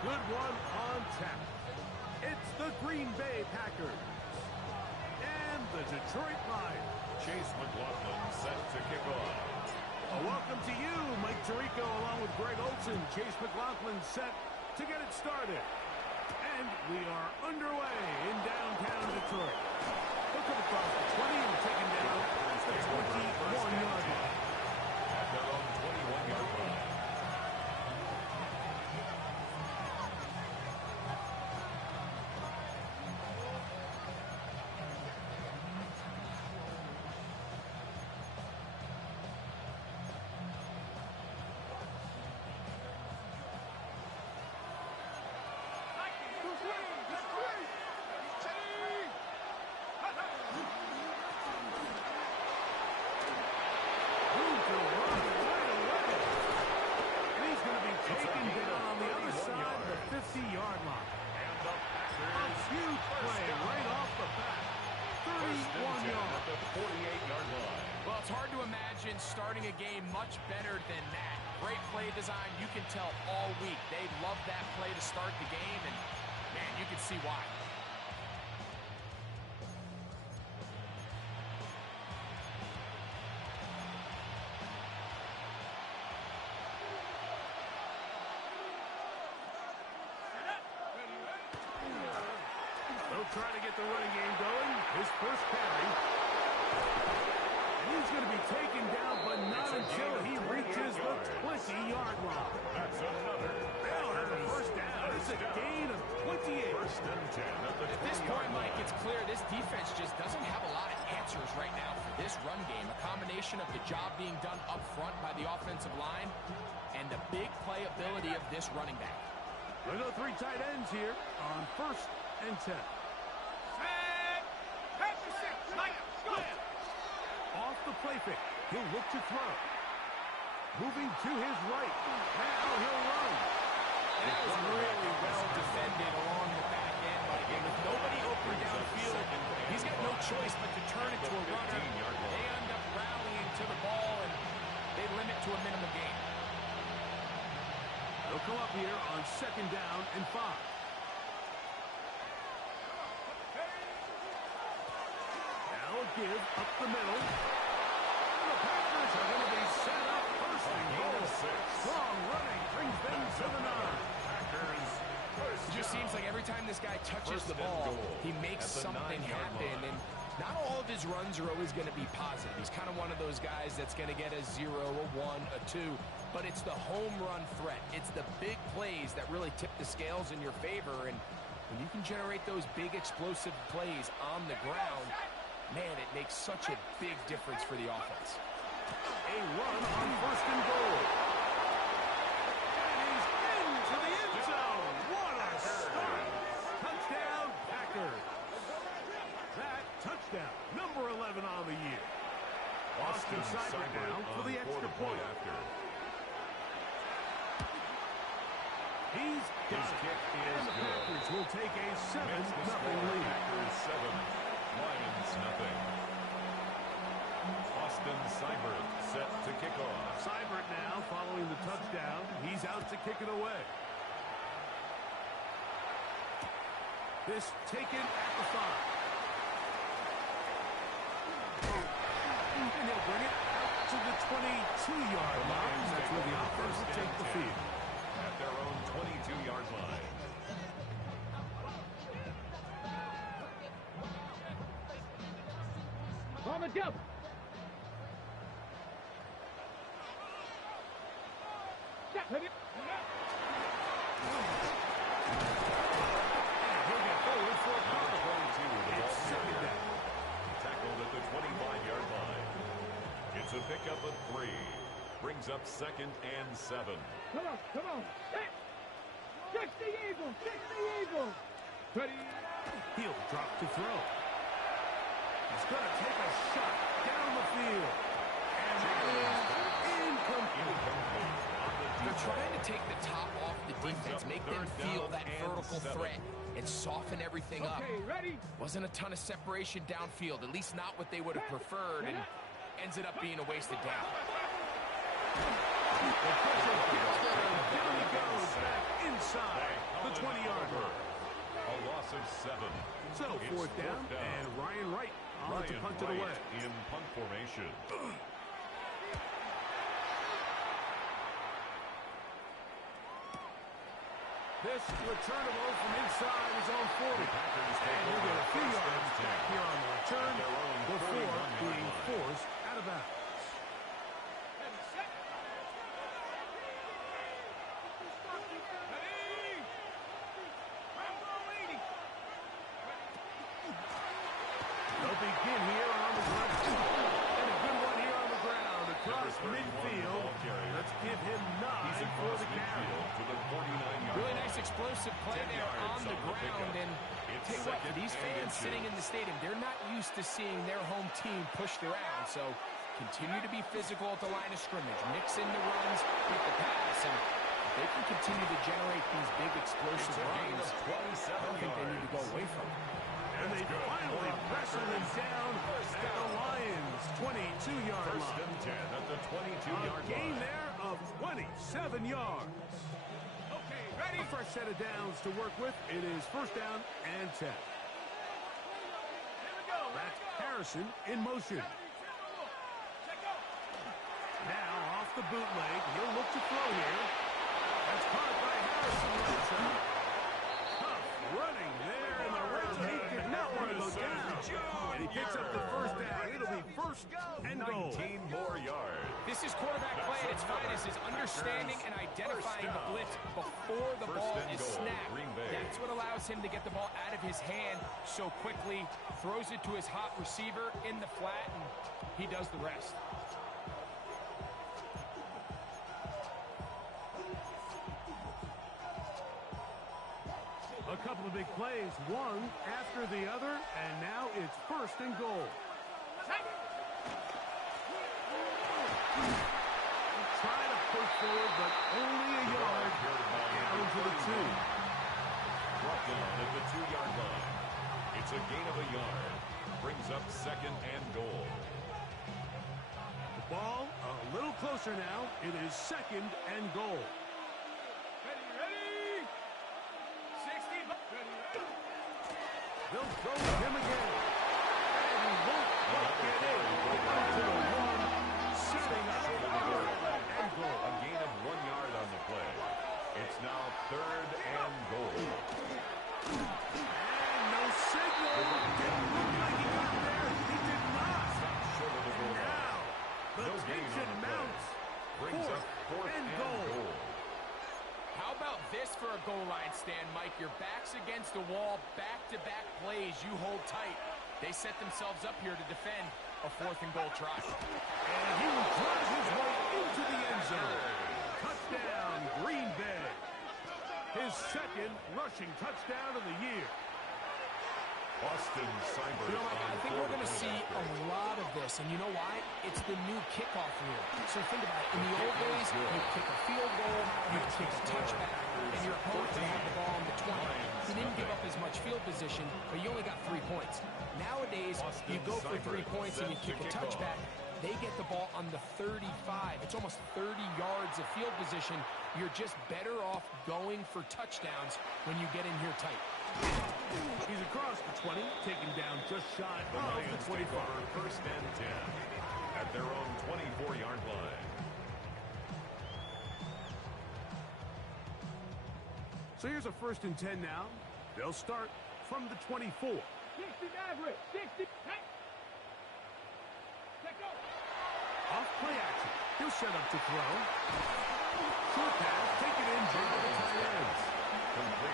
Good one on tap. It's the Green Bay Packers and the Detroit Lions. Chase McLaughlin set to kick off. Welcome to you, Mike Tirico, along with Greg Olson. Chase McLaughlin set to get it started. And we are underway in downtown Detroit. They'll come across the 20 and taken down the 21-yard line. At their own 21-yard line. Starting a game much better than that. Great play design. You can tell all week they love that play to start the game, and man, you can see why. They'll try to get the running game going. His first carry. He's going to be taken down, but not until he reaches the 20-yard line. That's another. They'll have a first down. It's a gain of 28. First and 10 at the 20-yard line. At this point, Mike, it's clear this defense just doesn't have a lot of answers right now for this run game. A combination of the job being done up front by the offensive line and the big playability of this running back. They'll go three tight ends here on first and 10. Off the play fake. He'll look to throw. Moving to his right. Now he'll run. That was really well defended along the back end, Mike. And with nobody open downfield, he's got no choice but to turn it to a runner. They end up rallying to the ball, and they limit to a minimum gain. They'll come up here on second down and 5. Now a give up the middle. And the Packers are going to be set up first and goal. Strong running brings them to the 9. It just seems like every time this guy touches the ball, he makes something happen. And not all of his runs are always going to be positive. He's kind of one of those guys that's going to get a 0, a 1, a 2. But it's the home run threat. It's the big plays that really tip the scales in your favor. And when you can generate those big explosive plays on the ground, man, it makes such a big difference for the offense. A run on first and goal. And he's into the end zone. What a start. Touchdown, Packers. That touchdown, number 11 on the year. Austin Seibert down for the extra point. He's got it. And the Packers will take a 7-0 lead. Packers 7, Lions nothing. Austin Seibert set to kick off. Seibert now following the touchdown. He's out to kick it away. This taken at the 5. And he'll bring it out to the 22-yard line. That's where the offense will take the field. At their own 22-yard line. On the jump. And he'll get forward for a couple. It's second down. Tackled at the 25-yard line. It's a pickup of 3. Brings up second and 7. Come on, come on. Check the eagle, check the eagle. Ready? He'll drop to throw. He's going to take a shot down the field. And that is incomplete. They're trying to take the top off the defense, make them feel that vertical threat, and soften everything up. Okay, ready? Wasn't a ton of separation downfield, at least not what they would have preferred, and ends it up being a wasted down. The pressure gets there, and down he goes back inside the 20-yard line. A loss of 7. So, fourth down, and Ryan Wright on to punt it away. In punt formation. This returnable from inside his own 40. And he'll get a few yards back here on the return before being forced out of bounds. They'll begin here on the ground. And a good one here on the ground across midfield. Let's give him 9 for the carry. Really nice explosive play there on the ground. And tell you what, for these fans sitting in the stadium, they're not used to seeing their home team pushed around. So continue to be physical at the line of scrimmage. Mix in the runs with the pass. And if they can continue to generate these big explosive runs, I don't think they need to go away from it. And they finally pressure them down at the Lions' 22-yard line. First and 10 at the 22-yard line. A gain there of 27 yards. Okay, ready. A fresh set of downs to work with. It is first down and 10. That's Harrison in motion. Now off the bootleg. He'll look to throw here. That's caught by Harrison right side. Tough running there in the red zone. He did not want to go down. And he picks up the first down. It'll be first and goal. 19 more yards. This is quarterback play at its finest, is understanding and identifying the blitz before the ball is snapped. That's what allows him to get the ball out of his hand so quickly, throws it to his hot receiver in the flat, and he does the rest. A couple of big plays, one after the other, and now it's first and goal. Try to push forward, but only a yard down to the 2. Brought down at the 2-yard line. It's a gain of a yard. Brings up second and goal. The ball a little closer now. It is second and goal. They'll throw him again. And he won't quite get in. To the 1, setting up and goal. A gain of 1 yard on the play. It's now third and goal. And no signal. Didn't look like he got there. He did not. Short of the goal. Now, the No gain tension on the play. mounts. Brings up fourth and goal. How about this for a goal line stand, Mike? Your back's against the wall, back-to-back plays, you hold tight. They set themselves up here to defend a fourth and goal try. And he will drive his way into the end zone. Touchdown, Green Bay. His second rushing touchdown of the year. Austin Seibert. You know, Mike, I think we're going to see a lot of this, and you know why? It's the new kickoff rule. So think about it. In the old days, you'd kick a field goal, you'd kick a touchback, and your opponent would have the ball on the 20. You didn't give up as much field position, but you only got 3 points. Nowadays, you go for 3 points and you kick a touchback. They get the ball on the 35. It's almost 30 yards of field position. You're just better off going for touchdowns when you get in here tight. He's across the 20, taken down just shy of the 25. First and 10 at their own 24-yard line. So here's a first and 10 now. They'll start from the 24. 60 average, 60. Off play action. He'll set up to throw. Short pass, taken in by the tight ends.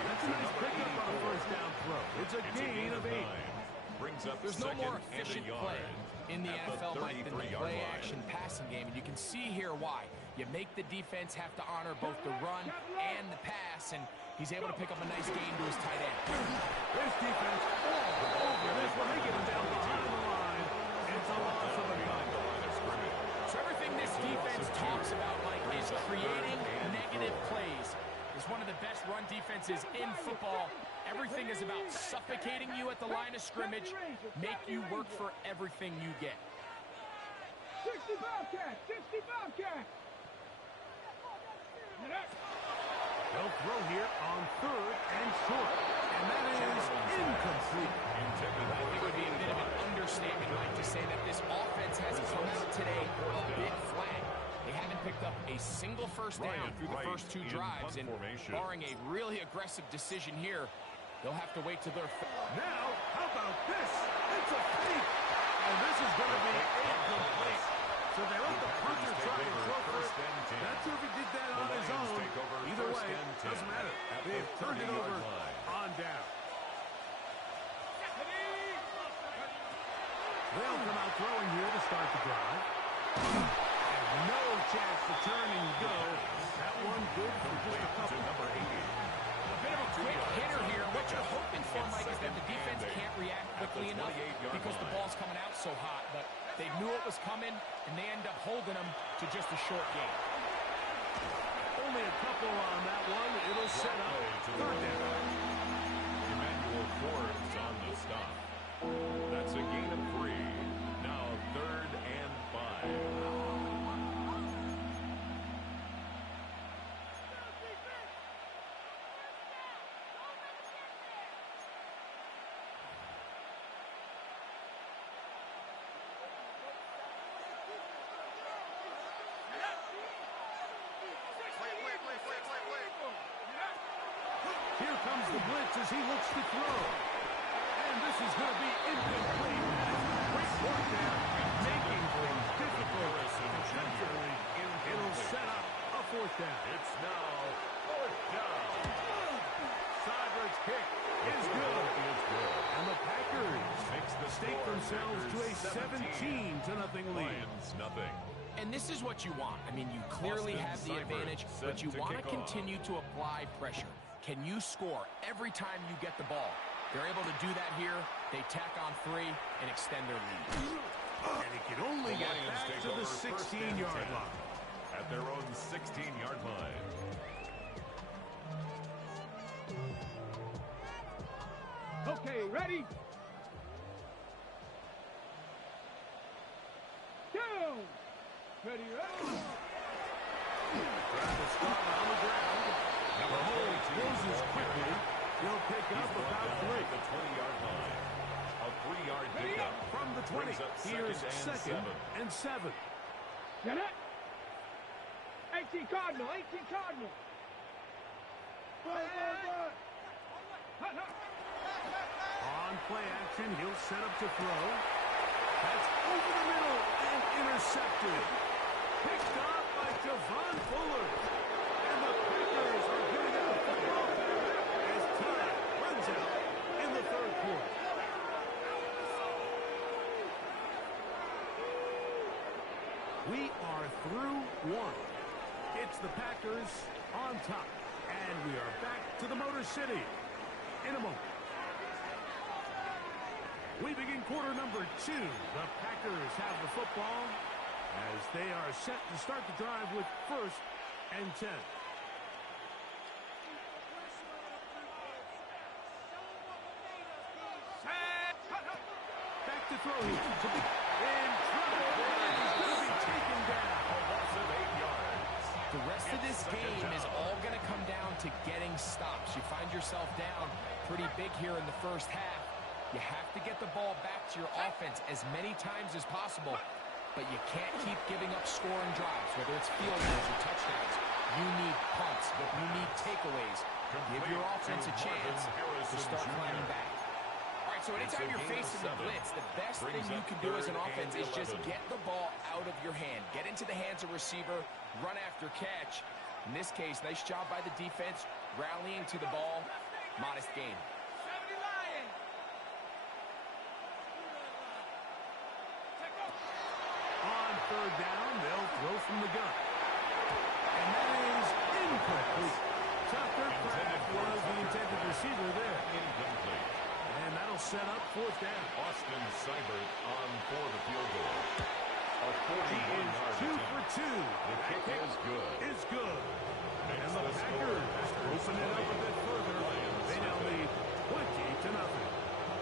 That's a nice pickup on a first down throw. It's a gain of 8. Brings up There's no more efficient play in the NFL, Mike, than the play-action passing game. And you can see here why. You make the defense have to honor both the run and the pass, and he's able to pick up a nice gain to his tight end. This defense all over this one. They get him down behind the line. It's a loss of a yard. So everything this defense talks about, Mike, is creating negative plays. It's one of the best run defenses in football. Everything is about suffocating you at the line of scrimmage, make you work for everything you get. 60 Bobcat, 60 Bobcat. They'll throw here on 3rd and short. And that is incomplete. I think it would be a bit of an understatement, Mike, to say that this offense has come out today a bit flat. They haven't picked up a single first down through the first 2 drives, and barring a really aggressive decision here, they'll have to wait till they're... Now, how about this? It's a fake. And this is going to be incomplete. So they let the punter try and throw for it. Not sure if he did that on his own. Either way, doesn't matter. They've turned it over on down. They'll come out throwing here to start the drive. And no chance to turn and go. That one good for just a couple. Number 80. A bit of a quick hitter here. What you're hoping for, Mike, is that the defense can't react quickly enough because the ball's coming out so hot. But they knew it was coming, and they end up holding them to just a short gain. Only a couple on that one. It'll set up 3rd down. Emmanuel Forbes on the stop. That's a gain of 3. Now 3rd and 5. Here comes the blitz as he looks to throw. And this is going to be incomplete. Great work there, making things difficult. Potentially, it'll set up a 4th down. It's now 4th down. Seibert's kick is good. And the Packers stake themselves to a 17-0 lead. Lions, nothing. And this is what you want. I mean, you clearly have the advantage, but you want to continue to apply pressure. Can you score every time you get the ball? They're able to do that here. They tack on 3 and extend their lead. And it can only get back to the 16-yard line. At their own 16-yard line. Okay, ready? Down! Ready, ready? Travis Scott on the ground. The hole closes quickly. He'll pick up about 3. The 20-yard line. A 3-yard pickup from the 20. Here's 2nd and 7. Get it? 18 Cardinal, 18 Cardinal. On play action, he'll set up to throw. That's over the middle and intercepted. Picked up by Javon Fuller. And the Packers are going to get the football back as time runs out in the 3rd quarter. We are through 1. It's the Packers on top. And we are back to the Motor City in a moment. We begin quarter number 2. The Packers have the football as they are set to start the drive with 1st and 10. Back to throw here. In trouble. He's going to be taken down. A loss of 8 yards. The rest of this game is all going to come down to getting stops. You find yourself down pretty big here in the first half. You have to get the ball back to your offense as many times as possible, but you can't keep giving up scoring drives, whether it's field goals or touchdowns. You need punts. You need takeaways. Give your offense a chance to start climbing back. All right, so anytime you're facing the blitz, the best thing you can do as an offense is just get the ball out of your hand. Get into the hands of receiver, run after catch. In this case, nice job by the defense, rallying to the ball. Modest gain. On 3rd down, they'll throw from the gun. And that is incomplete. Tucker Craft was the intended receiver there. Incomplete. And that'll set up 4th down. Austin Seibert on for the field goal. A He is 2 41-yard for 2. The kick is good. Is good. And the Packers open it up a bit further. They now lead 20-0.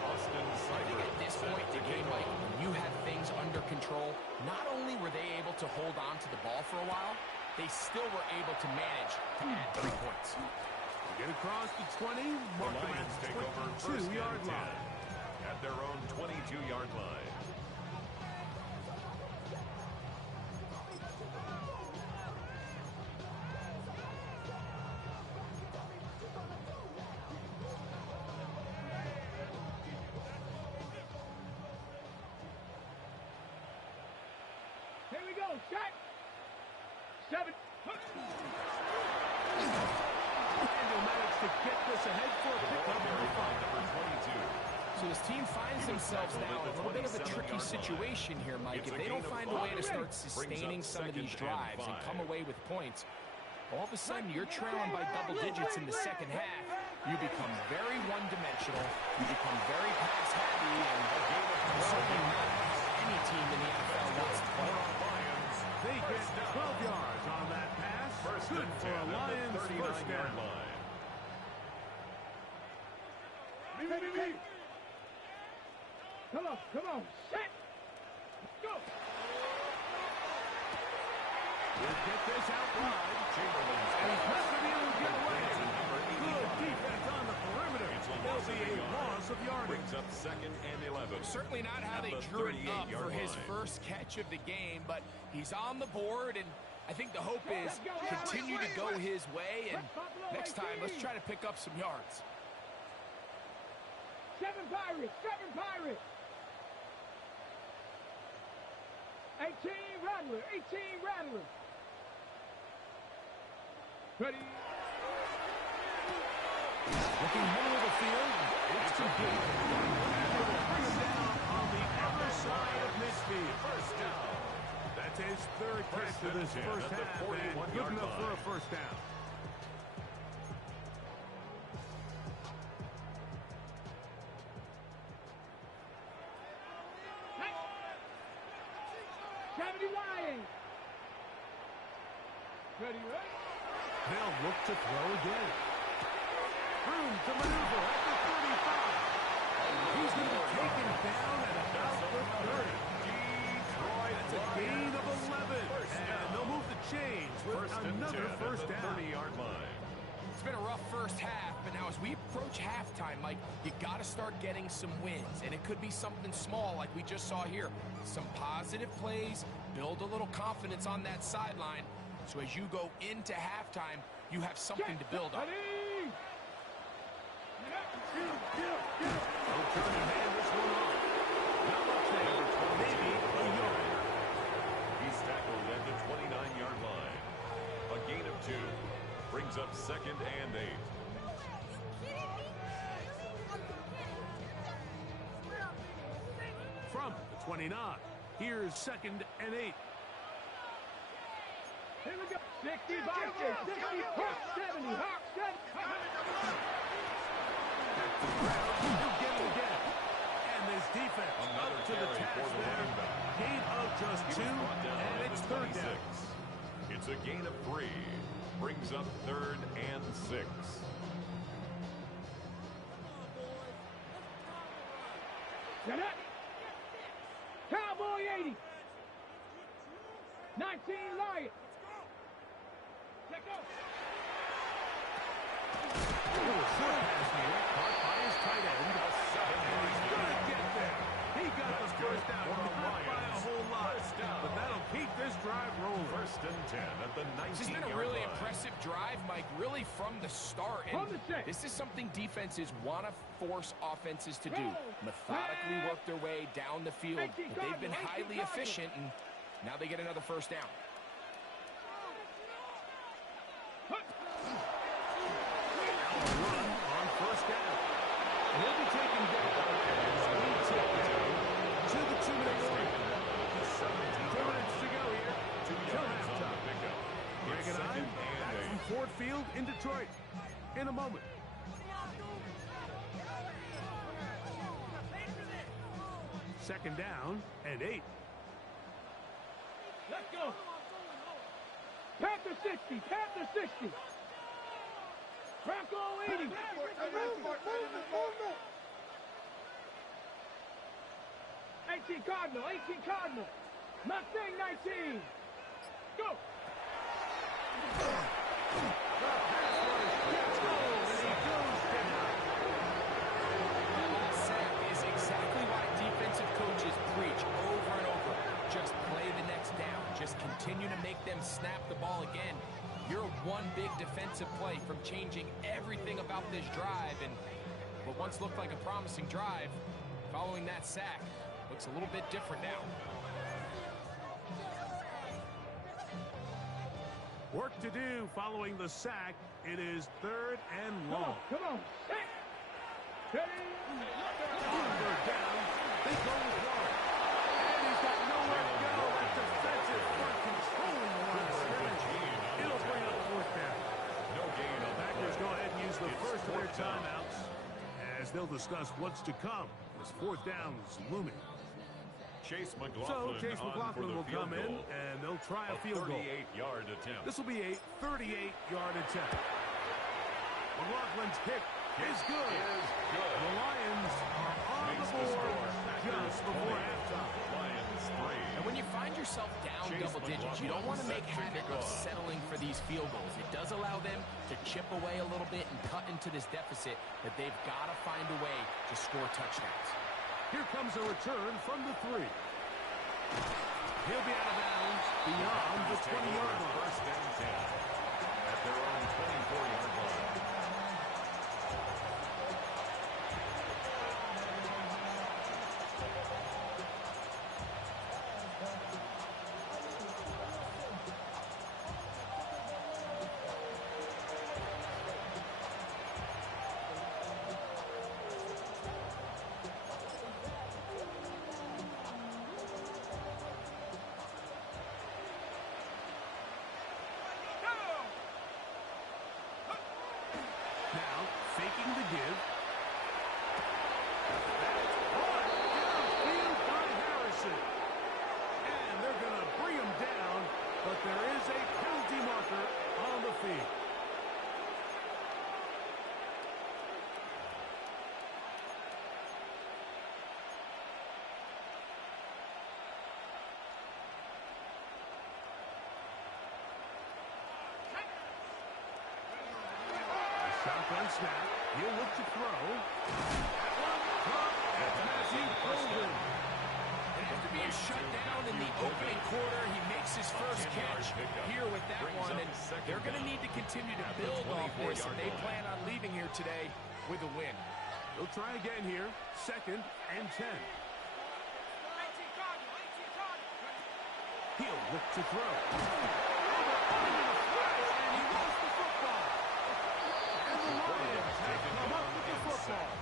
Austin I think Seibert. at this point in the game, Mike, when you have things under control, not only were they able to hold on to the ball for a while, they still were able to manage to add 3 points. Get across the 20, mark The them Lions at take over first 22-yard and 10 line. at their own 22-yard line. Here we go, set. 7. And they'll manage to get this ahead for a pickup in the fight. Number 22. So this team finds themselves now in a little bit of a tricky situation here, Mike. If they don't find a way to start sustaining some of these drives and come away with points, all of a sudden you're trailing by double digits in the second half. You become very one-dimensional. You become very pass-heavy, and certainly not any team in the NFL wants to play. They get 12 yards on that pass. Good for a Lions first down. Come on, set. Go. We'll get this out wide. And he's not going to be able to get away. Good defense on the perimeter. There'll be a loss of yardage. Brings up second and 11. Certainly not how they drew it up for his first catch of the game, but he's on the board, and I think the hope is continue to go his way, and next time, let's try to pick up some yards. 7 Pirates, 7 Pirates. 18 Rattler, 18 Rattler. Ready. Looking middle of the field. It's complete. And they will bring it down on the other side of midfield. First down. That's his third catch of this first half, and good enough for a first down. Lions. Ready, right? They'll look to throw again. Room to maneuver at the 35. He's going to be taken down at about the 30. That's a gain of 11. And they'll move the chains with another first down. 30-yard line. It's been a rough first half, but now as we approach halftime, Mike, you got to start getting some wins, and it could be something small like we just saw here. Some positive plays, build a little confidence on that sideline, so as you go into halftime, you have something to build on. Don't turn and hand this one off. Not much there. Maybe a yard. He's tackled at the 29-yard line. A gain of 2. Brings up second and 8. From the 29, here's second and 8. Here we go. 60 Vikings, 60, Hawk 70, Hawk 70. He'll get it again. And this defense Another up to the carry task for the there. running back. Gain of just He 2, was brought down and at it's the third 26. down. It's a gain of 3. Brings up third and 6. Get up. Cowboy 80. 19 Lions. Let go. Short pass here, caught by his tight end. And he's going to get there. He got the first down, not by a whole lot. But that'll keep this drive rolling. First and 10 at the 19-yard line. This has been a really impressive drive, Mike, really from the start. And From the six. this is something defenses want to force offenses to do. Methodically work their way down the field. But they've been highly efficient, and now they get another first down. Run on first down. He'll be taken down as we take down to the 2-minute warning. 2 minutes to go here. 2 Till yards on the halftime. pickup. Greg It's and I, second back and from 8. Ford Field in Detroit in a moment. Second down and 8. Let's go. Panther 60, Panther 60. Bronco 80. 18 Cardinal, 18 Cardinal. Mustang 19. Go. Sack is exactly why defensive coaches preach over and over. Just play the next down. Just continue to make them snap the ball again. You're one big defensive play from changing everything about this drive, and what once looked like a promising drive, following that sack, looks a little bit different now. Work to do following the sack. It is 3rd and long. Come on. Hey. Ready. On 3rd down, they go with one. And he's got nowhere to go. That defensive front controlling the line of scrimmage. It'll bring up 4th down. No gain on that. Packers go ahead and use the first of their timeouts as they'll discuss what's to come as 4th down's looming. Chase So McLaughlin Chase on for McLaughlin the will field come in goal. and they'll try a A field goal. 38-yard attempt. This will be a 38-yard attempt. McLaughlin's kick is good. The Lions are on the board just before halftime. Lions 3. And when you find yourself down Chase double digits, you don't want to make habit of settling for these field goals. It does allow them to chip away a little bit and cut into this deficit, but they've got to find a way to score touchdowns. Here comes a return from the 3. He'll be out of bounds beyond the 20-yard line. First and 10 at their own 24-yard line. Now, faking the give. That's caught downfield by Harrison. And they're going to bring him down, but there is a penalty marker on the field. Shotgun snap. He'll look to throw. That's Matthew Golden. And after being shut down in the opening quarter, he makes his first catch here with that one, and they're going to need to continue to build off this if they plan on leaving here today with a win. They'll try again here. 2nd and 10. He'll look to throw. And he lost the football. And the Lions have come up with the football.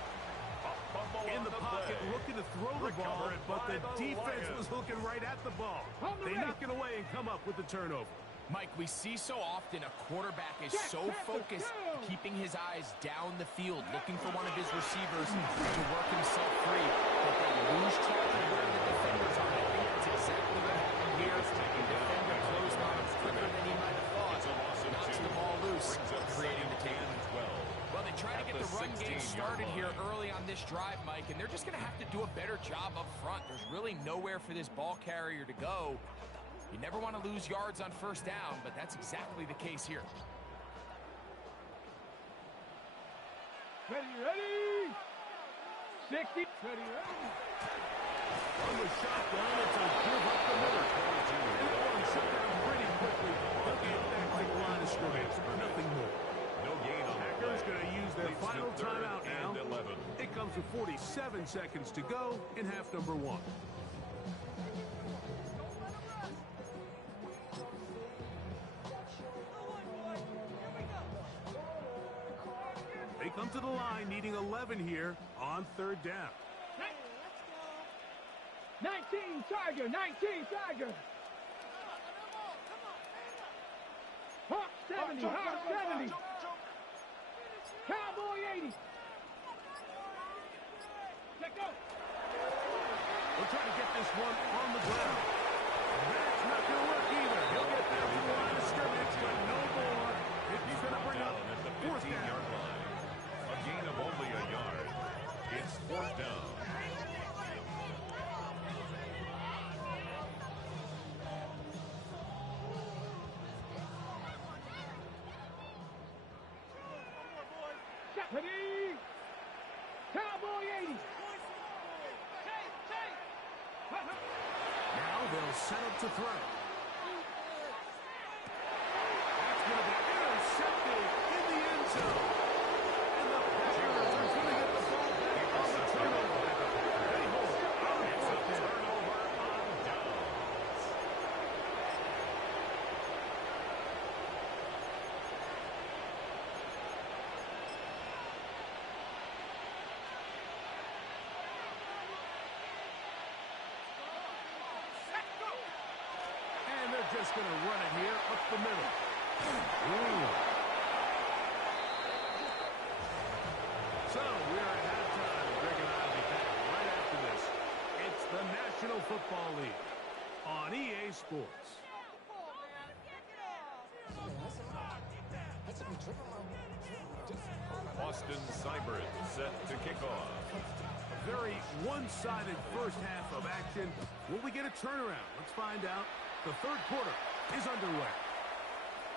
In the pocket, looking to throw the ball, but the defense was looking right at the ball. They knock it away and come up with the turnover. Mike, we see so often a quarterback is so focused, keeping his eyes down the field, looking for one of his receivers to work himself free, that they lose track of where the defenders are. I think that's exactly what happened here. The defender closed on him quicker than he might have thought. Knocks the ball loose, creating the takeaway. Well, they try to get the run game started here early on this drive, Mike, and they're just going to have to do a better job up front. There's really nowhere for this ball carrier to go. You never want to lose yards on first down, but that's exactly the case here. Ready. 60. Ready. On the shotgun, it's a give up the middle. And that one shut down pretty quickly. They'll get back to the line of scrimmage. Nothing more. No gain on Packers going to use their final timeout now. 11. It comes with 47 seconds to go in half number 1. They come to the line needing 11 here on 3rd down. 19 Tiger. 19 Tiger. Hawk 70. Hawk 70. Cowboy 80. Let go. They'll try to get this one on the ground. That's not going to work either. He'll get back to the line of scrimmage, but no more. It's going to bring up At the 4th down. 15-yard line. A gain of only a yard. It's 4th down. will set up to throw. That's going to be intercepted in the end zone. And the Packers are going to get the ball back on the turnover. They hold on fourth down. And they're just going to run it here up the middle. Ooh. So we're at halftime. Greg and I will be back right after this. It's the National Football League on EA Sports. Austin Seibert set to kick off. A very one-sided first half of action. Will we get a turnaround? Let's find out. The third quarter is underway.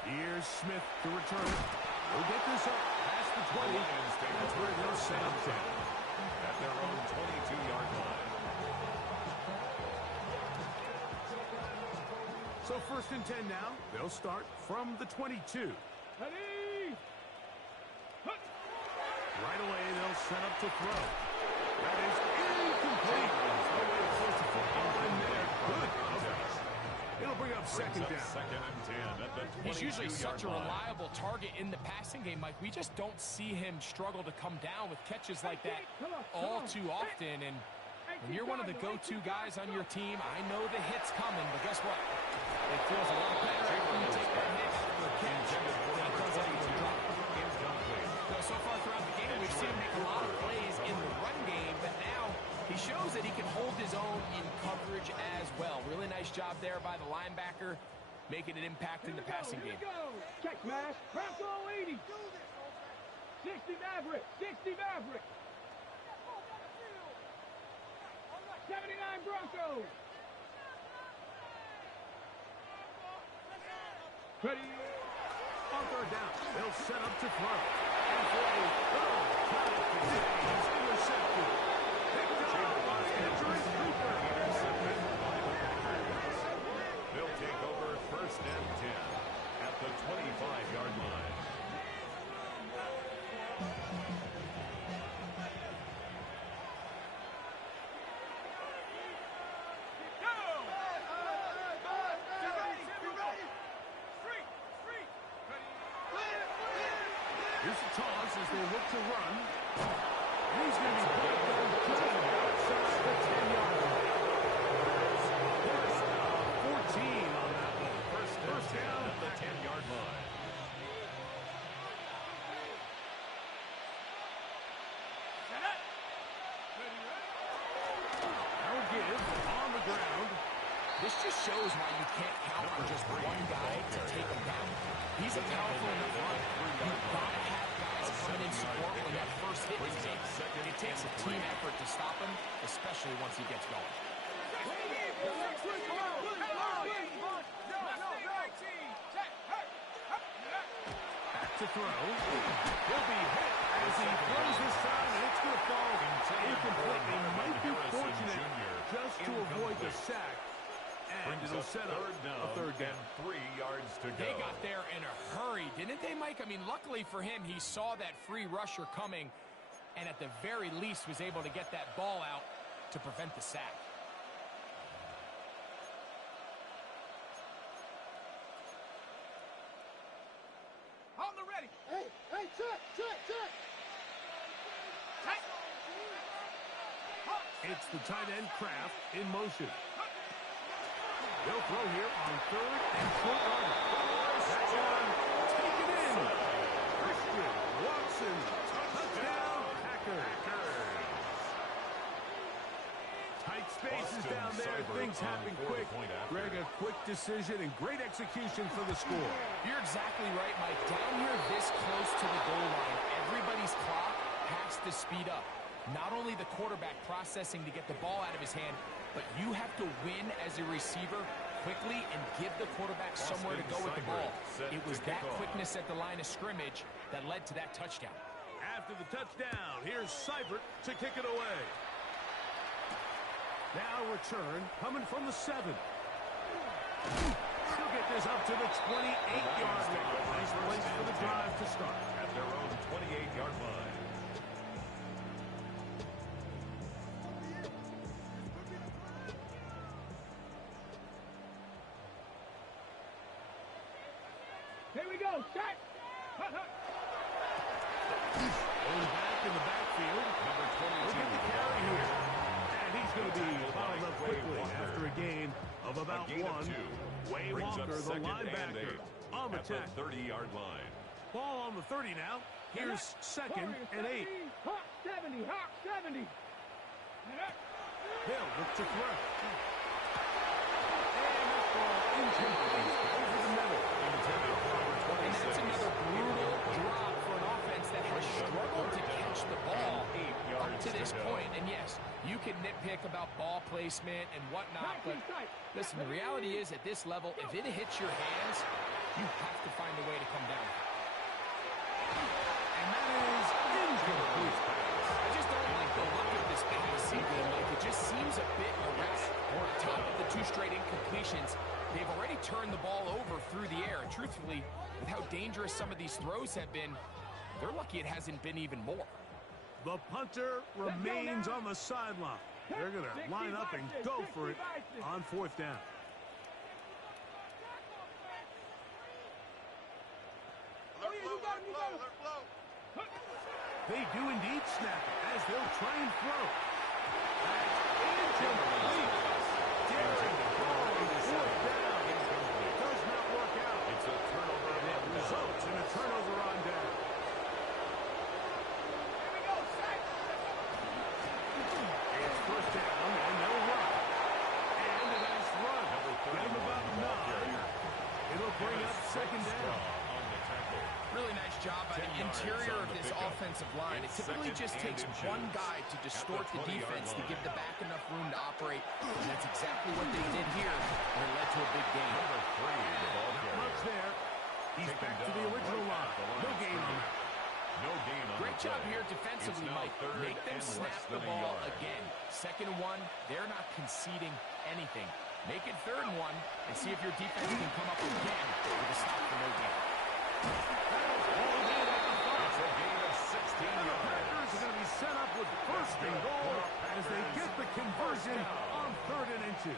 Here's Smith to return it. We'll get this up past the 20. That's where they'll set up down. At their own 22-yard line. So first and 10 now. They'll start from the 22. Ready? Right away, they'll set up to throw. That is incomplete. No way to force the football in there. Good coverage. It'll bring up second down. Second and 10 at the 22-yard line. He's usually such a reliable target in the passing game, Mike. We just don't see him struggle to come down with catches like that all too often. And when you're one of the go-to guys on your team, I know the hit's coming, but guess what? It feels a lot better after you take that hit for a catch than it does after you drop. So far throughout the game, we've seen him make a lot of plays in the run game, but now he shows that he can hold his own in coverage as well. Really nice job there by the linebacker, making an impact in the passing game. Check smash. Bronco 80. 60 Maverick. 60 Maverick. 79 Bronco. Ready. On third down, they'll set up to throw. And for a third time today, he's intercepted. Picked up by Andrew Cooper. Intercepted by the Packers. They'll take over first and 10 at the 25-yard line. Here's the toss as they look to run. He's going to be brought down just outside the 10-yard line. First 14 on that one. First down at the 10-yard line. Now give on the ground. This just shows why you can't count on just one guy to take him down. He's a powerful enough runner. You've got to have guys coming in support when that first hit is made. It takes a team effort to stop him, especially once he gets going. Back to throw. He'll be hit as he throws this time, and it's going to fall incomplete. He might be fortunate just to avoid the sack. And it'll set up a third down. 3 yards to go. They got there in a hurry, didn't they, Mike? I mean, luckily for him, he saw that free rusher coming and at the very least was able to get that ball out to prevent the sack. On the ready. Hey, check. It's the tight end Kraft in motion. They'll throw here on third and short yardage. That one taken in. Christian Watson, touchdown Packers. Tight spaces down there. Things happen quick. Greg, a quick decision and great execution for the score. You're exactly right, Mike. Down here this close to the goal line, everybody's clock has to speed up. Not only the quarterback processing to get the ball out of his hand, but you have to win as a receiver quickly and give the quarterback somewhere to go with the ball. It was that quickness at the line of scrimmage that led to that touchdown. After the touchdown, here's Seibert to kick it away. Now return coming from the 7. He'll get this up to the 28-yard line. Nice place for the drive to start. At their own 28-yard line. Here we go. Set. Going back in the backfield. Number 22. Look at the carry here. And he's going to be followed up quickly after a gain of about one. Way Walker, the linebacker, on the tackle. 30-yard line. Ball on the 30 now. Here's second and 8. Hawk 70. Hawk 70. Hill look to throw. And that ball incomplete over the middle. And that's another brutal drop for an offense that has struggled to catch the ball up to this point. And yes, you can nitpick about ball placement and whatnot, but listen, the reality is at this level, if it hits your hands, you have to find a way to come down. And that is incomplete. I just don't like the look of this passing game. Like, it just seems a bit erratic. On top of the 2 straight incompletions, they've already turned the ball over through the air. And truthfully, with how dangerous some of these throws have been, they're lucky it hasn't been even more. The punter remains on the sideline. They're going to line up and go for it on 4th down. They do indeed snap it as they'll try and throw. That's incomplete. Daring the ball on 4th down. Does not work out. It's a turnover. And it results in a turnover on down. It's 1st down, and they'll run. And a nice run. Get him about 9. It'll bring up 2nd down. Really nice job by the interior of this offensive line. It typically just takes one guy to distort the defense to give the back enough room to operate. And that's exactly what they did here, and it led to a big gain. Not much there. He's back to the original line. No gain on that. No gain on Great job here defensively, Mike. Make them snap the ball again. 2nd and 1, they're not conceding anything. Make it 3rd and 1, and see if your defense can come up again with a stop for no gain. It's a gain of 16 yards. Packers are going to be set up with 1st and goal as they get the conversion on 3rd and 2.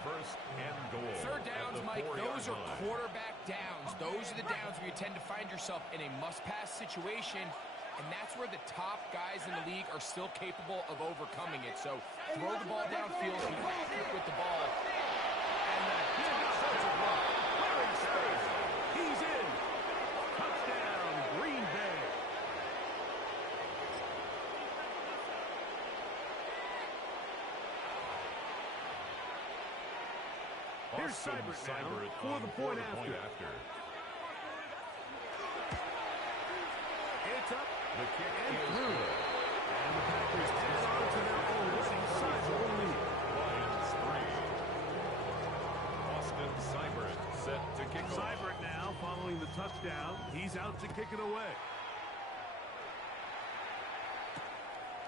1st and goal. 3rd downs, Mike, those are quarterback downs. Those are the downs where you tend to find yourself in a must-pass situation, and that's where the top guys in the league are still capable of overcoming it. So throw the ball downfield, be accurate with the ball. And the defensive line clearing space. He's in. Touchdown, Green Bay. Here's Seibert now for the point after. It's up. The kick And is through. good. And the Packers add on to their already sizable lead. Lions 3. Austin Seibert set to kick off. Seibert now following the touchdown. He's out to kick it away.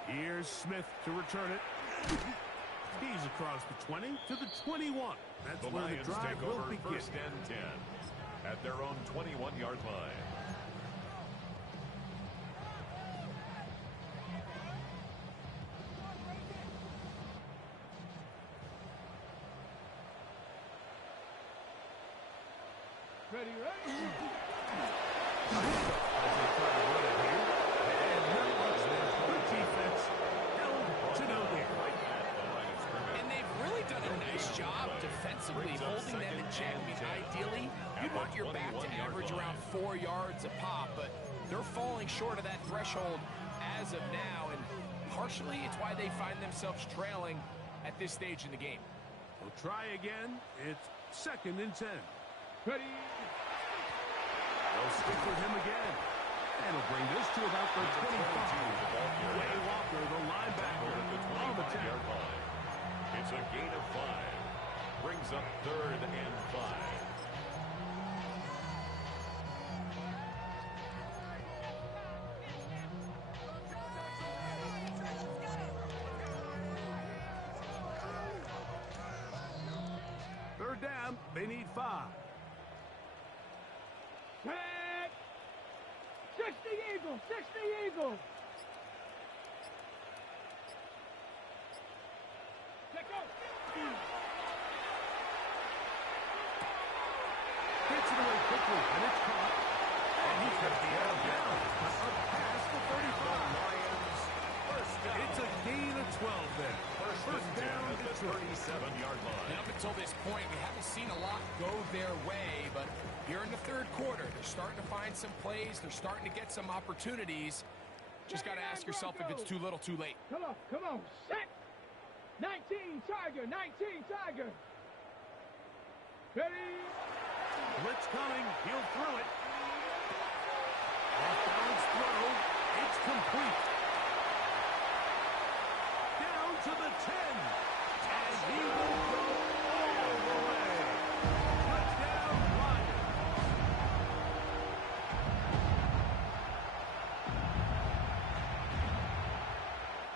Here's Smith to return it. He's across the 20 to the 21. That's The where Lions the drive take will over begin. 1st and 10 at their own 21-yard line. Ready, ready. Good defense. Held to no gain. And they've really done a nice job defensively, holding them in check. I mean, ideally, you'd want your back to average around 4 yards a pop, but they're falling short of that threshold as of now, and partially it's why they find themselves trailing at this stage in the game. We'll try again. It's 2nd and 10. Ready. They'll stick with him again. And he'll bring this to about the 25. Way Walker, the linebacker, on the tackle. It's a gain of 5. Brings up 3rd and 5. down. They need 5. Check. 60 Eagles, 60 Eagles. Check out. Gets it away quickly, and it's caught. And he's going to be out of bounds. Up past the 35. It's a gain of 12 there. First down at the 37-yard line. And up until this point, we haven't seen a lot go their way, but here in the third quarter, they're starting to find some plays. They're starting to get some opportunities. Just got to ask yourself if it's too little, too late. Come on, set. 19 Tiger, 19 Tiger. Ready? blitz coming. He'll throw it. Off-balance throw. It's complete. Down to the 10. And he will go all the way. Touchdown, Lions.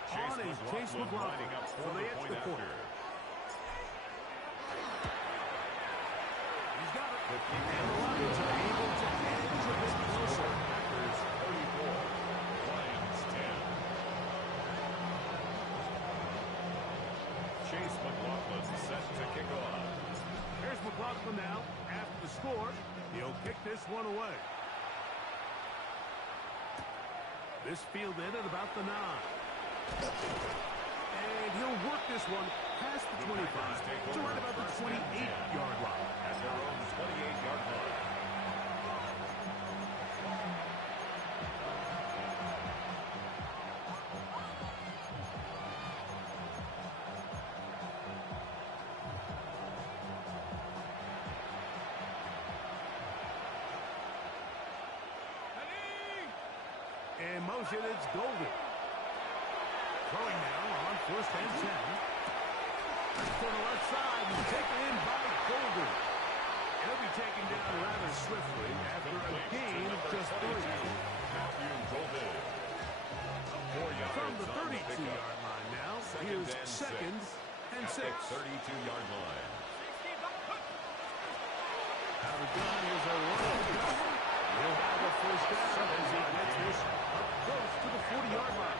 On is Chase McLaughlin for the extra point. He's got it. And the Lions are able to edge a bit closer. Packers 34, Lions 10. Chase McLaughlin set to kick off. Here's McLaughlin now. After the score, he'll kick this one away. This fielded at about the 9. And he'll work this one past the 25 to right about the 28-yard line. At their own 28-yard line. In motion, it's Golden. Throwing now on first and 10. To the left side and taken in by Golden. He'll be taken down rather swiftly after a gain of just 3. Matthew Golden. 4 yards From the on 32-yard line now, here's second and 6. 32-yard line. Out of gun is a run. He'll have a first down as he gets this up close to the 40-yard line.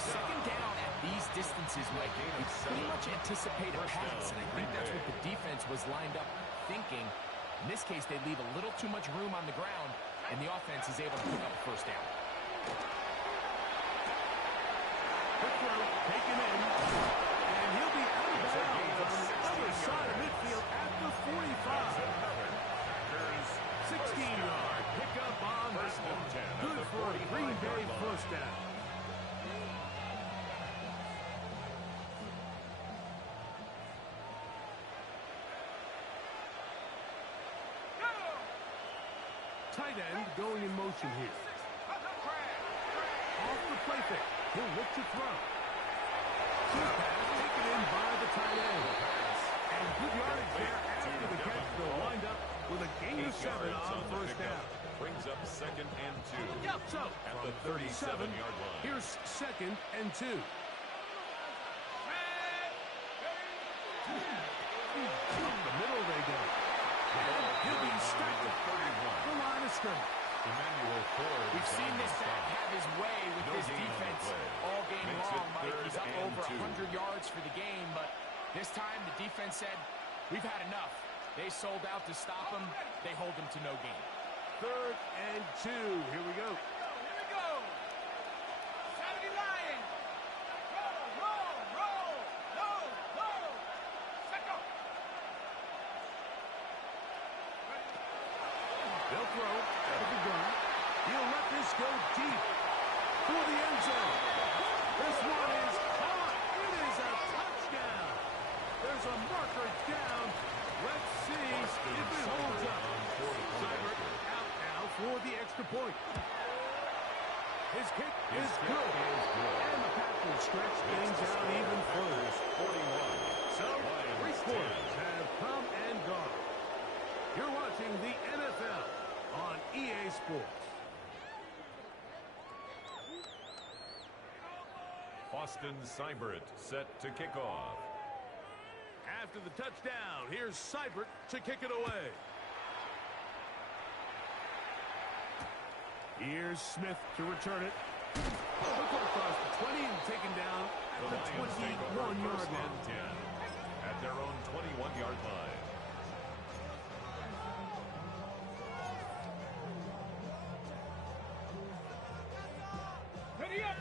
Second down at these distances, Mike, you pretty much anticipate a pass, and I think that's what the defense was lined up thinking. In this case, they leave a little too much room on the ground, and the offense is able to pick up a first down. Quick throw, taken in, and he'll be out of bounds on the other side of midfield at the 45. 16-yard pickup on this one. Good for a Green Bay first down. Tight end going in motion here. Off the play fake. He'll look to throw. Quick pass taken in by the tight end. And good yardage there after the catch. They'll wind up with a gain of 7 on first down. Brings up second and 2. So, At from the 37-yard line. here's second and 2. From the middle they go. And he'll be stacked at 31. The line is straight. Emmanuel Ford. We've seen this back have his way with this defense all game long, Mike. He's up over 100 yards for the game, but this time the defense said, we've had enough. They sold out to stop him. They hold him to no gain. Third and 2. Here we go. Here we go. Saturday Lions. Roll. Set go. They'll throw out of the gun. He'll let this go deep for the end zone. This one is caught. It is a touchdown. There's a marker down. Let's see if it holds up. Seibert out now for the extra point. His kick is good. And the Packers stretch things out even further. 41. So, 3 quarters have come and gone. You're watching the NFL on EA Sports. Austin Seibert set to kick off. after the touchdown. Here's Seibert to kick it away. Here's Smith to return it. Look across the 20 and taken down at the 21-yard line. 10 at their own 21-yard line. Ready up.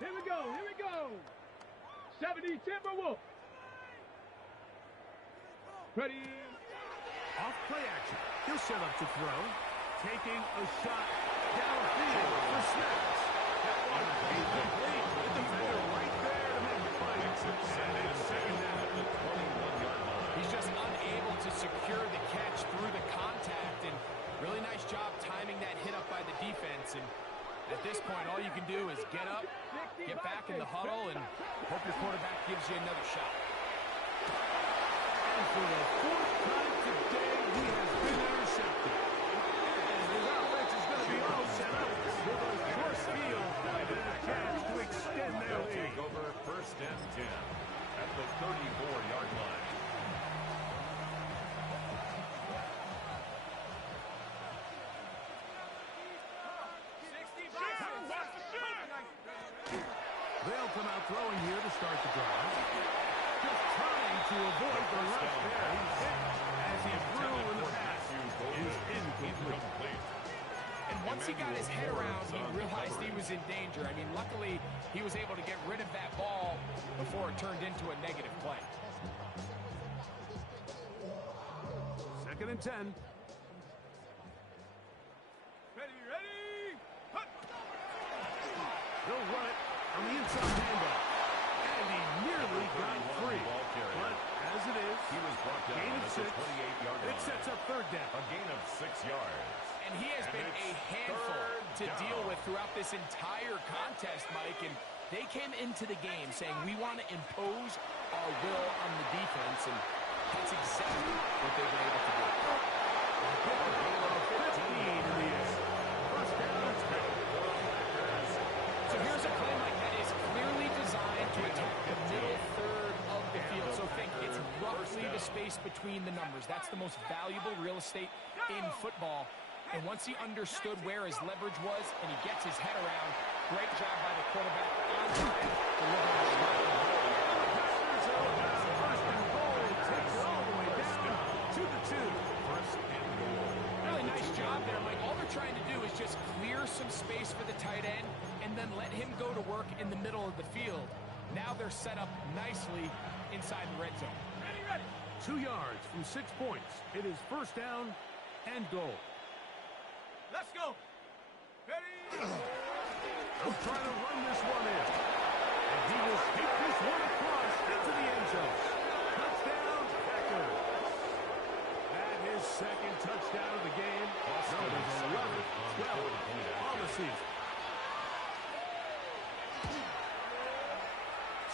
Here we go. Here we go. 70 Timberwolf. Ready. Off play action. He'll set up to throw. Taking a shot downfield for Smith. That one incomplete. The defender right there to make the play. And it's second down at the 21-yard line. He's just unable to secure the catch through the contact, and really nice job timing that hit up by the defense. And at this point, all you can do is get up, get back in the huddle, and hope your quarterback gives you another shot. And for the fourth time today, he has been intercepted. And his offense is going to be all set up with a short field and a chance to extend their They'll lead. take over first and 10 at the 34-yard line. They'll come out throwing here to start the drive. Just trying to avoid the rush there. He's hit as he threw in the pass. Is incomplete. And once he got his head around, he realized he was in danger. I mean, luckily, he was able to get rid of that ball before it turned into a negative play. Second and 10. Ready, ready. Hut. They'll run it on the inside handoff. And he nearly got free. But as it is, He was brought down gain of at 6. the 28-yard It line. sets up third down. A gain of 6 yards. And he has been a it's handful to third down. deal with throughout this entire contest, Mike. And they came into the game saying, we want to impose our will on the defense. And that's exactly what they've been able to do. 15 in the air. First down. So here's a play, Mike, that is clearly designed to attack the middle third of the field. So think it's roughly the space between the numbers. That's the most valuable real estate in football. And once he understood where his leverage was and he gets his head around, great job by the quarterback on time, delivering a shot. First and goal. Takes it all the way down to the 2. First and goal. Really nice job there, Mike. All they're trying to do is just clear some space for the tight end and then let him go to work in the middle of the field. Now they're set up nicely inside the red zone. Ready, ready. 2 yards from 6 points. It is first down and goal. Let's go. Ready. They'll try to run this one in. And he will take this one across into the end zone. Touchdown, Packers. That is second touchdown of the game. Numbers 11, 12 on the season.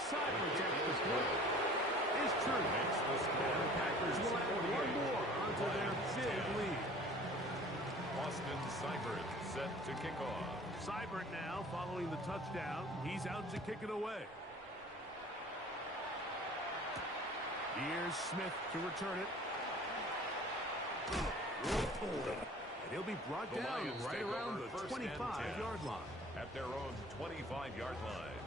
Silence at this point is true. And the Packers will add one more onto their big lead. Austin Seibert set to kick off. Seibert now following the touchdown. He's out to kick it away. Here's Smith to return it. And he'll be brought The down Lions right take around over the first and 25-yard line. At their own 25-yard line.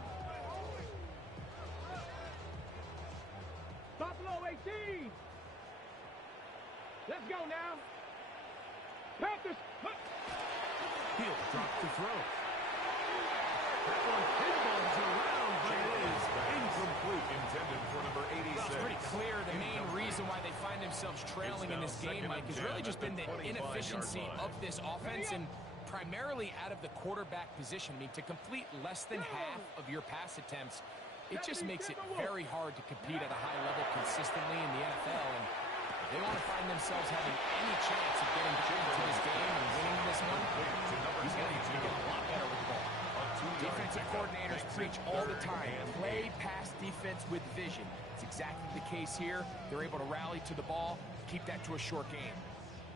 Buffalo 18. Let's go now. Panthers. Hut. He'll drop to throw. That one pinballs around, but it is incomplete. Intended for number 86. Well, it's pretty clear the main reason why they find themselves trailing in this game, Mike, has really just been the inefficiency of this offense and primarily out of the quarterback position. I mean, to complete less than half of your pass attempts, it just makes it very hard to compete at a high level consistently in the NFL. And if they want to find themselves having any chance of getting back into this game and winning this one, he's going to have to get a lot better with the ball. Defensive coordinators preach all the time, play pass defense with vision. It's exactly the case here. They're able to rally to the ball, keep that to a short game.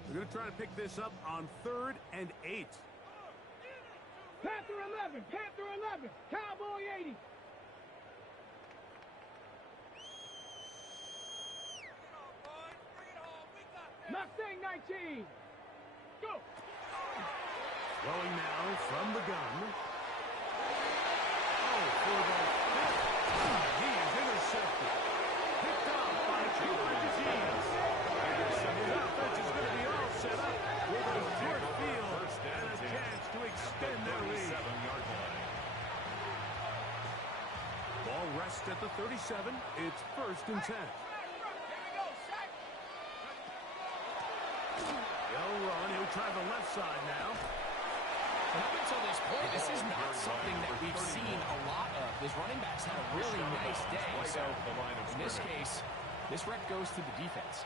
We're going to try to pick this up on 3rd and 8. Panther 11. Panther 11. Cowboy 80. 19. Go. Throwing now from the gun. Oh, for the fifth. He is intercepted. Picked up by Hughes. His offense is going to be all set up with a short field and a chance to extend their lead. Ball rests at the 37. It's 1st and 10. They'll run. He'll try the left side now. And up until this point, this is not something that we've seen a lot of. His running backs had a really nice day. So in this case, this rep goes to the defense.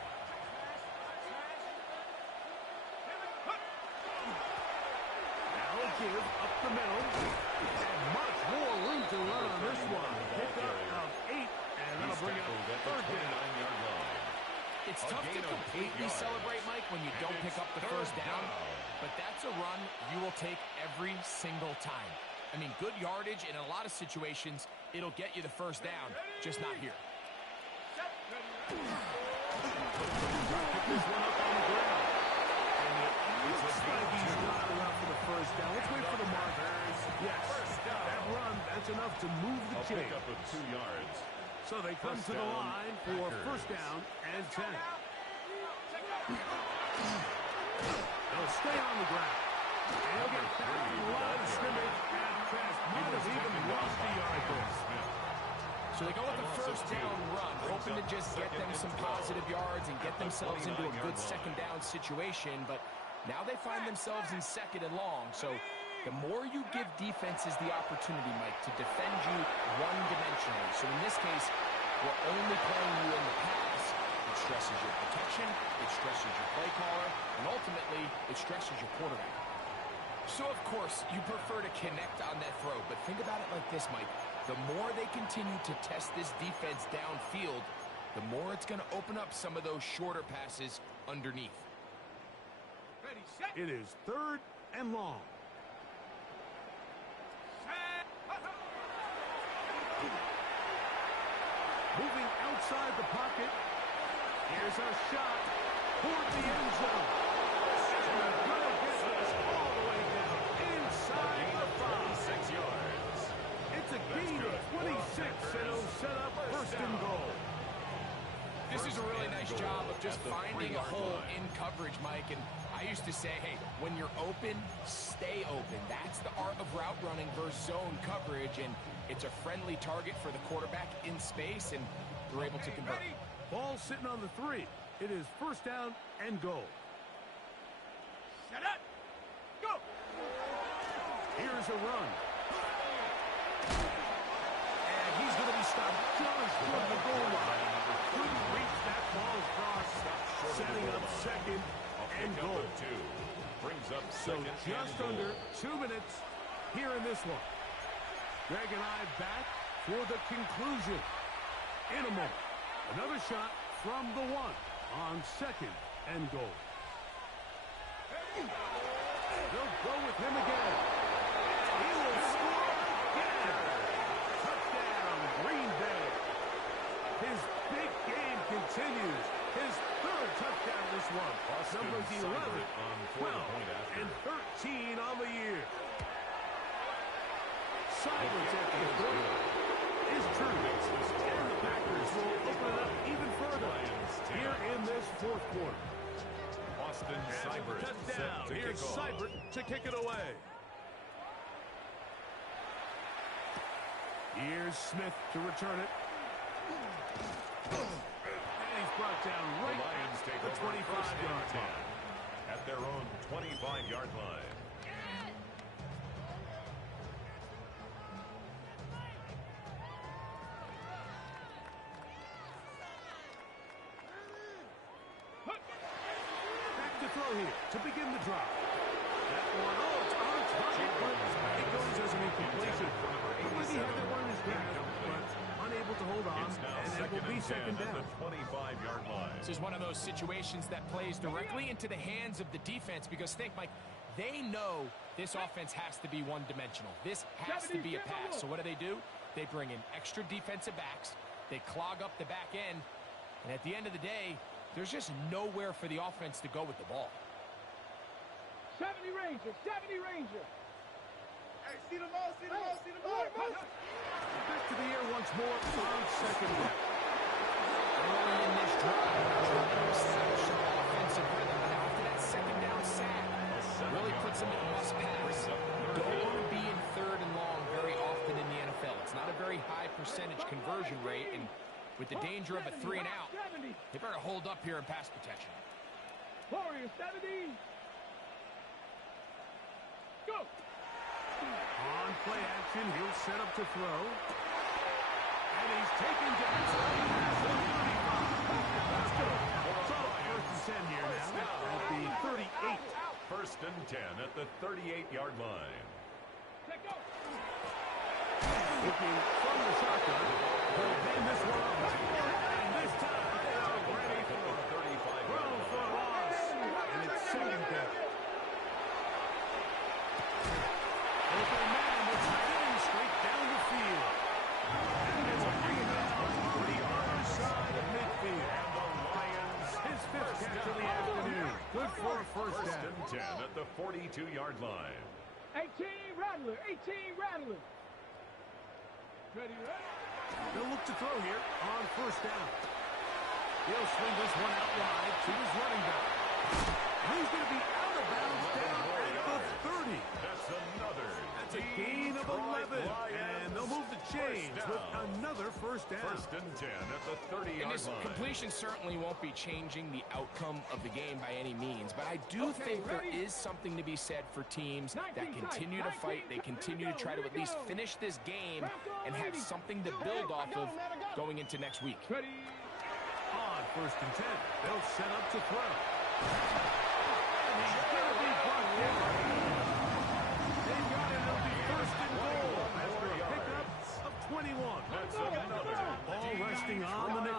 Now give up the middle. And much more room to run on this one. Pick up of 8, and that'll bring up 3rd down. It's tough to completely celebrate, Mike, when you don't pick up the first down, but that's a run you will take every single time. I mean, good yardage in a lot of situations, it'll get you the first down, just not here. Pick this one up on the ground. And it looks like he's not enough for the first down. Let's wait for the markers. Yes, that run, that's enough to move the chains. Pick up of 2 yards. So they come to the line for 1st down and 10. They'll stay on the ground. And he'll get back to the line of scrimmage and Trask might have even lost the yard there. So they go with the 1st down run, hoping to just get them some positive yards and get themselves into a good 2nd down situation, but now they find themselves in 2nd and long. So the more you give defenses the opportunity, Mike, to defend you one-dimensionally. So in this case, we're only playing you in the pass. It stresses your protection, it stresses your play caller, and ultimately, it stresses your quarterback. So, of course, you prefer to connect on that throw, but think about it like this, Mike. The more they continue to test this defense downfield, the more it's going to open up some of those shorter passes underneath. It is 3rd and long. Moving outside the pocket. Here's a shot toward the end zone. And they're going to get this all the way down inside the 5. 6 yards. It's a gain of 26, and it'll set up 1st and goal. This is a really nice job of just finding a hole in coverage, Mike. And I used to say, hey, when you're open, stay open. That's the art of route running versus zone coverage. And it's a friendly target for the quarterback in space, and they're able to convert. Ball sitting on the 3. It is 1st down and goal. Set up. Go. Here's a run. And he's going to be stopped just from the goal line. Couldn't reach that ball across, setting up 2nd and goal. Brings up So just under 2 minutes here in this one. Greg and I back for the conclusion in a moment. Another shot from the 1 on 2nd and goal. They'll go with him again. He will score again. Touchdown, Green Bay. His big game continues. His 3rd touchdown this one. Numbers 11, 12, and 13 on the year. Silence at the point is true. And the Packers will open it up even further here in this 4th quarter. Austin Seibert Touchdown. Here's Seibert to kick it away. Here's Smith to return it. And he's brought down right at the 25-yard line. At their own 25-yard line. Back to throw here to begin the drive. That one, oh, it's on target, but it goes as an incompletion. Looked like he had that one in his grasp, but unable to hold on, and it will be 2nd down. At the 25-yard line. This is one of those situations that plays directly into the hands of the defense because think, Mike, they know this offense has to be one-dimensional. This has to be a pass. So what do? They bring in extra defensive backs. They clog up the back end. And at the end of the day, There's just nowhere for the offense to go with the ball. 70 Ranger, 70 Ranger. Hey, see the ball, see the ball, see the ball. Back to the air once more on second down. Early in this drive, trying to establish some offensive rhythm, but after that second down sack, really puts them in a must-pass. Don't want to be in third and long very often in the NFL. It's not a very high percentage conversion rate, and with the danger of a 3 and out, they better hold up here in pass protection. Warrior 70. Go. On play action, he'll set up to throw. And he's taken down. That's good. So, first and 10 here now at the 38. First and 10 at the 38-yard line. Let go. Looking from the shotgun. They'll bend this one up. And this time, they are ready for the 35-yard throw for a loss. And it's second down. Open man, the tight end, straight down the field. And it's a rebound on the other side of midfield. And the Lions, His fifth catch of the afternoon. Good for a first first down. and 10 at the 42-yard line. 18 Rattler, 18 Rattler. Ready, ready. They'll look to throw here on first down. He'll swing this one out wide to his running back. He's going to be out of bounds down at the 30. That's another. That's a gain of 11. And they'll move the chains with another first down. First and 10 at the And 30-yard this line. completion certainly won't be changing the outcome of the game by any means, but I do think there is something to be said for teams that continue to fight. They continue to try to at least finish this game and have something to build off of going into next week. Ready. On first and 10, they'll set up to throw. And he's going to be brought down. They've got it. It'll be first and goal after a pickup of 21. That's another. Ball resting on the 9.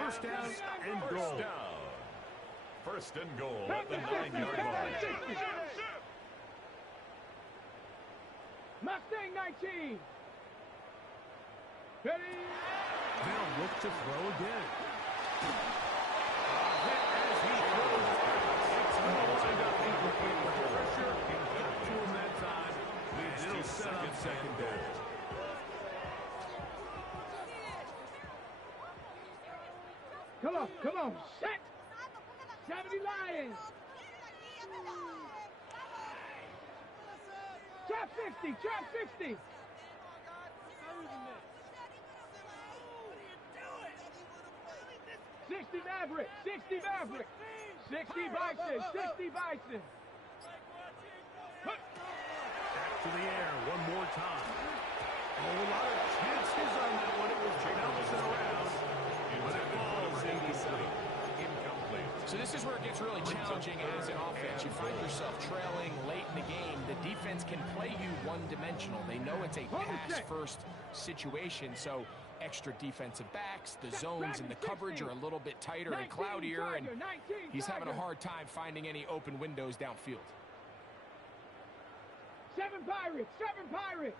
First down and goal. First down. First and goal at the 9-yard line. Mustang 19. Ready. They'll look to throw again. As he throws, it's going to wind up incomplete with the pressure. Got to him that time. And it'll set up second down. Come on, set. 70 Lions. Trap 50, trap 50. 60 Maverick, 60 Maverick. 60 Bison, 60 Bison. Back to the air one more time. Oh, a lot of chances on that one. It was bouncing around. But it falls incomplete. So this is where it gets really challenging as an offense. You find yourself trailing late in the game. The defense can play you one-dimensional. They know it's a pass-first situation, so extra defensive backs, the zones and the coverage are a little bit tighter and cloudier, and he's having a hard time finding any open windows downfield. 7 Pirates, 7 Pirates.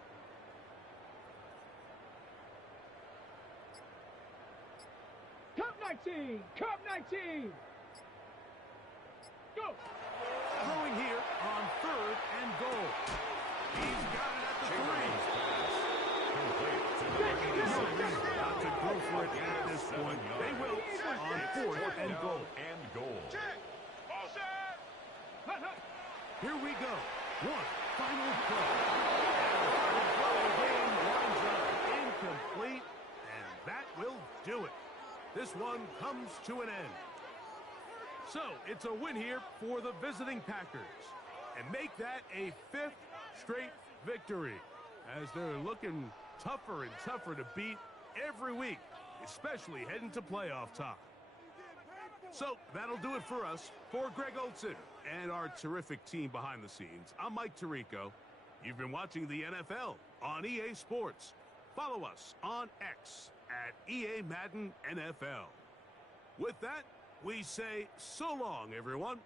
Cup 19, Cup 19. Go. Throwing here on third and goal. He's got it at the 3. Not to go for it at this point. They will on fourth and goal. Here we go. One final throw. And the final throw game winds up incomplete, and that will do it. This one comes to an end. So it's a win here for the visiting Packers, and make that a 5th straight victory, as they're looking tougher and tougher to beat every week, especially heading to playoff time. So that'll do it for us. For Greg Olson and our terrific team behind the scenes, I'm Mike Tirico. You've been watching the NFL on EA Sports. Follow us on X at EA Madden NFL. With that, we say so long, everyone.